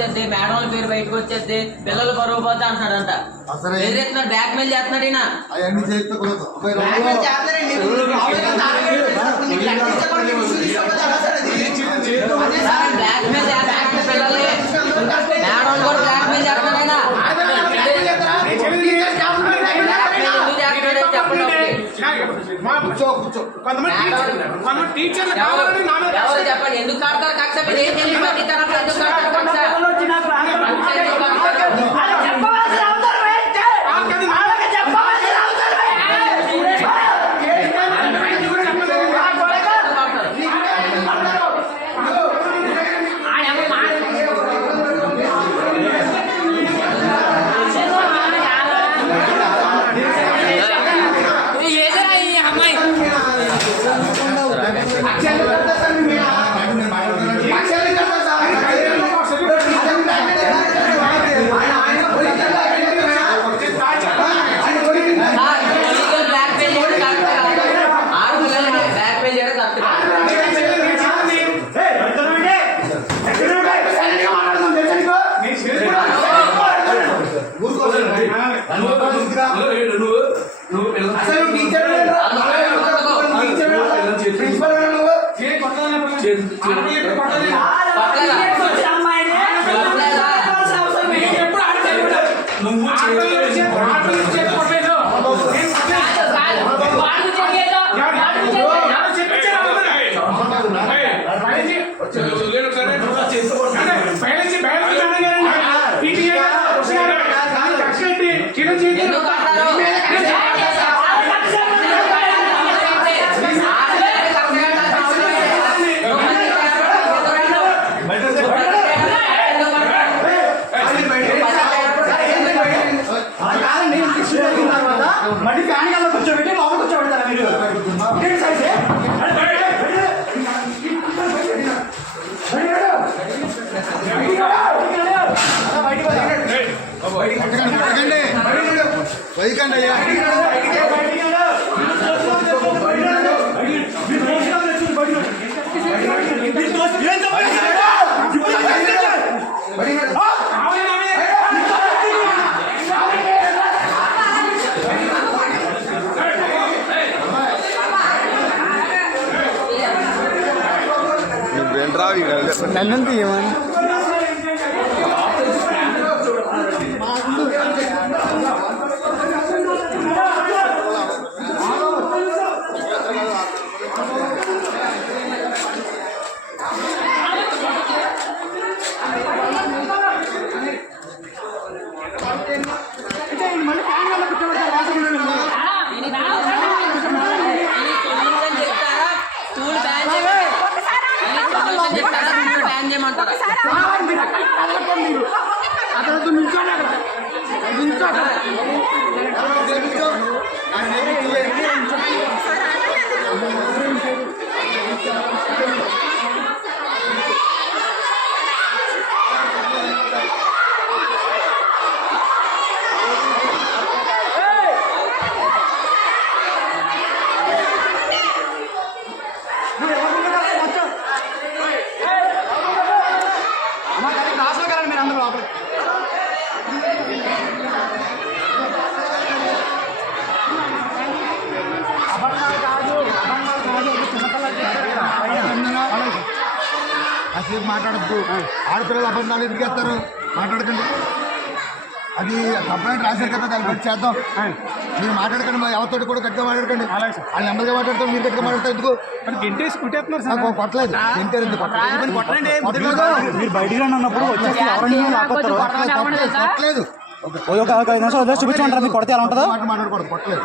వచ్చేది మేడం వాళ్ళ పేరు బయటకు వచ్చేది పిల్లలు పరువు పోతే అంటున్నాడంట అసలు ఎదురెత్తున్నాడు బ్లాక్ మెయిల్ చేస్తున్నాడు ఈయన అవన్నీ చేస్తే కుదరదు అబ్బాయి బ్లాక్ మెయిల్ రావు. చేస్తారండి. మీరు మామూలుగా తాళం వేసుకుని నీకు లెక్క ఇస్తే కూడా మీకు చూసి కదా సార్ అది. అదే సార్. సార్ బ్లాక్ మెయిల్ చేస్తున్నాడు పిల్లల్ని మేడం వాళ్ళు కూడా బ్లాక్ మెయిల్ చేస్తున్నాడు ఆయన టీచర్స్ జాబ్ కూడా బ్లాక్ మెయిల్ బ్లాక్ మెయిల్ ఎందుకు చేస్తున్నాడో చెప్పండి ఒకటి. కూర్చో కూర్చో. కొంతమంది కొంతమంది టీచర్లు కావాలని నా మీద ఎవరు చెప్పండి? ఎందుకు ఆడతారు? కక్ష ఏం తెలియదు. మరి ఇతరులకు ఎందుకు కక్ష 特别的 మళ్ళీ ఫ్యాన్ కల్లా కూర్చోబెట్టి లోపల కూర్చోబెడతారా మీరు? సార్ ఇది? అలా బయటికి పో, బయటికి కొట్టకండి, కొట్టకండి. వైకండి అయ్యా నన్ను ఏమని మళ్ళీ ఫ్యాన్ కల్లా కూర్చోబెడతారు సొల్యూషన్ చెప్తారా? స్కూల్ బ్యాన్ చేయమంటారా? సొల్యూషన్ చెప్తారా? చేయమంటారా? నిల్చోండి అక్కడ. నిల్చోండి కానీ క్లాస్లో కలండి మీరు అందరూ లోపలికి అబద్ధాలు కాదు అబద్ధాలు కాదు చిన్నపిల్లలకి కాసేపు మాట్లాడద్దు. ఆడపిల్లలు అబద్ధాలు ఎందుకు చేస్తారు? మాట్లాడకండి. అది కంప్లైంట్ రాశారు కదా దాన్ని బట్టి చేద్దాం. మీరు మాట్లాడకండి మరి ఎవరితోటి కూడా గట్టిగా మాట్లాడకండి. వాళ్ళు నెమ్మదిగా మాట్లాడతాం మీరు గట్టిగా మాట్లాడతాం ఎందుకు? గెంటేసి కుట్టేస్తున్నారు సార్. నాకు కొట్టలేదు. ఎందుకు కొట్టలేదు. బయటికి అన్నప్పుడు కొట్టలేదు, ఒక ఐదు నిమిషాలు చూపించమంటారా? కొడితే ఎలా ఉంటుందో? మాట మాట్లాడకూడదు కొట్టలేదు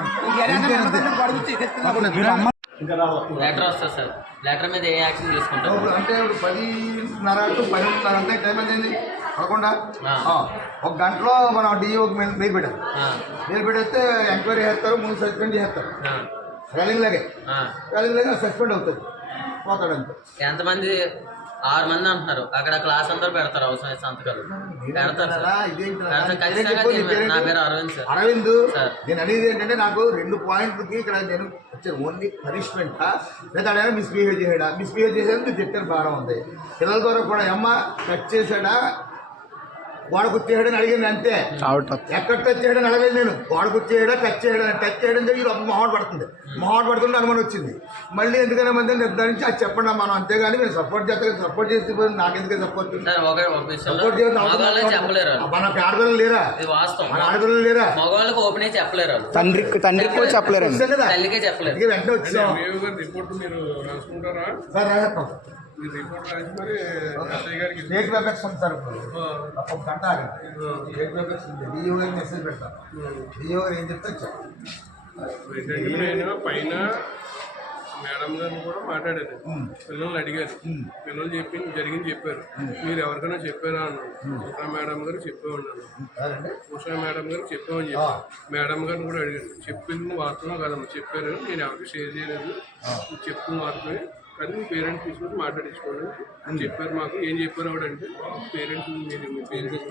అమ్మ లెటర్ వస్తుంది. సార్. లెటర్ మీద ఏ యాక్షన్ తీసుకుంటాం? అంటే ఇప్పుడు పదిన్నర టు పన్నెండున్నర అంటే టైం పదకొండ? ఆ. ఒక గంటలో మనం డిఓకి మెయిల్ పెట్టాం. మెయిల్ పెట్టేస్తే ఎంక్వైరీ చేస్తారు ముందు సస్పెండ్ చేస్తారు. రన్నింగ్ లాగే. రన్నింగ్ లాగే సస్పెండ్ అవుతుంది. పోతాడు అంతే. ఎంతమంది ఆరు మంది అంటున్నారు. అక్కడ క్లాస్ అందరూ పెడతారు అవసరం సంతకాలు. పెడతారు సార్. ఖచ్చితంగా నీ? పేరు అరవింద్ సార్. అరవింద్ సార్. నేను అనేది ఏంటంటే నాకు రెండు పాయింట్లకి ఇక్కడ నేను వచ్చాను. ఓన్లీ పనిష్మెంట్ లేదా మిస్బిహేవ్ చేయడా మిస్బిహేవ్ చేసేది మీరు చెప్పారు బాగా ఉంది. పిల్లల ద్వారా కూడా అమ్మ కట్ చేశాడా? గోడ కుచ్చేయడని అడిగింది అంతే. ఎక్కడ టచ్ చేయడం అడగలేదు నేను. గోడ కుచ్చేయడా టచ్ చేయడం టచ్ చేయడం దగ్గర ఒక మొహం పడుతుంది. మొహం పడుతుంది అనుమానం వచ్చింది. మళ్ళీ ఎందుకనే మంది నిర్ధారించి అది చెప్పండి మనం అంతేగాని మీరు సపోర్ట్ చేస్తే సపోర్ట్ చేసి నాకు ఎందుకే సపోర్ట్ సపోర్ట్ చేయడం మగవాళ్ళే చెప్పలేరు వాళ్ళు. మన ఆడపిల్లలు లేరా? ఇది వాస్తవం. మన ఆడపిల్లలు లేరా? మగవాళ్ళకి ఓపెన్ చెప్పలేరు వాళ్ళు. తండ్రికి తండ్రికి కూడా కదా? తల్లికే చెప్పలేరు. వెంటనే వచ్చాం. రిపోర్ట్ మీరు రాసుకుంటారా? మీ రిపోర్ట్ రాసి మరి ఎస్ఐ గారికి వెబెక్స్ ఉంది సార్ ఇప్పుడు. ఒక గంట ఆగండి స్టేట్ వెబెక్స్ ఉంది డిఓ గారికి మెసేజ్ పెడతాను డిఓ గారు ఏం చెప్తే నేను పైన మేడం గారిని కూడా మాట్లాడాను. పిల్లల్ని అడిగారు పిల్లలు చెప్పి జరిగింది చెప్పారు. మీరు ఎవరికైనా చెప్పారా అన్నాను. ఉషా మేడం గారు చెప్పే ఉన్నాను ఉషా మేడం గారు చెప్పామని చెప్పారు. మేడం గారిని కూడా అడిగారు చెప్పింది వాస్తవం కదమ్మా. చెప్పారు నేను ఎవరికి షేర్ చేయలేదు. చెప్తున్న వాస్తవమే కానీ మీ పేరెంట్స్ తీసుకొని మాట్లాడించుకోండి. అని చెప్పారు మాకు. ఏం చెప్పారు ఆవిడ అంటే పేరెంట్స్ మీరు మీ పేరెంట్స్